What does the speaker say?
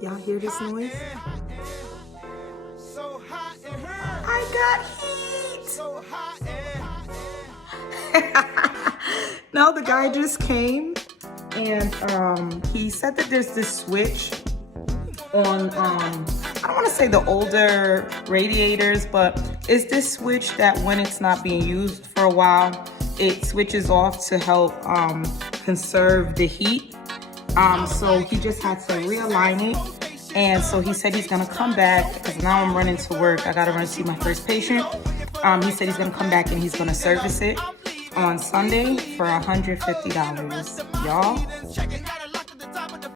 Y'all hear this noise? So hot in her. I got heat. So hot in No, the guy just came and he said that there's this switch on I don't want to say the older radiators, but it's this switch that when it's not being used for a while, it switches off to help conserve the heat. So he just had to realign it, and so he said he's gonna come back because now I'm running to work. I gotta run to see my first patient. He said he's gonna come back and he's gonna service it on Sunday for $150. Y'all,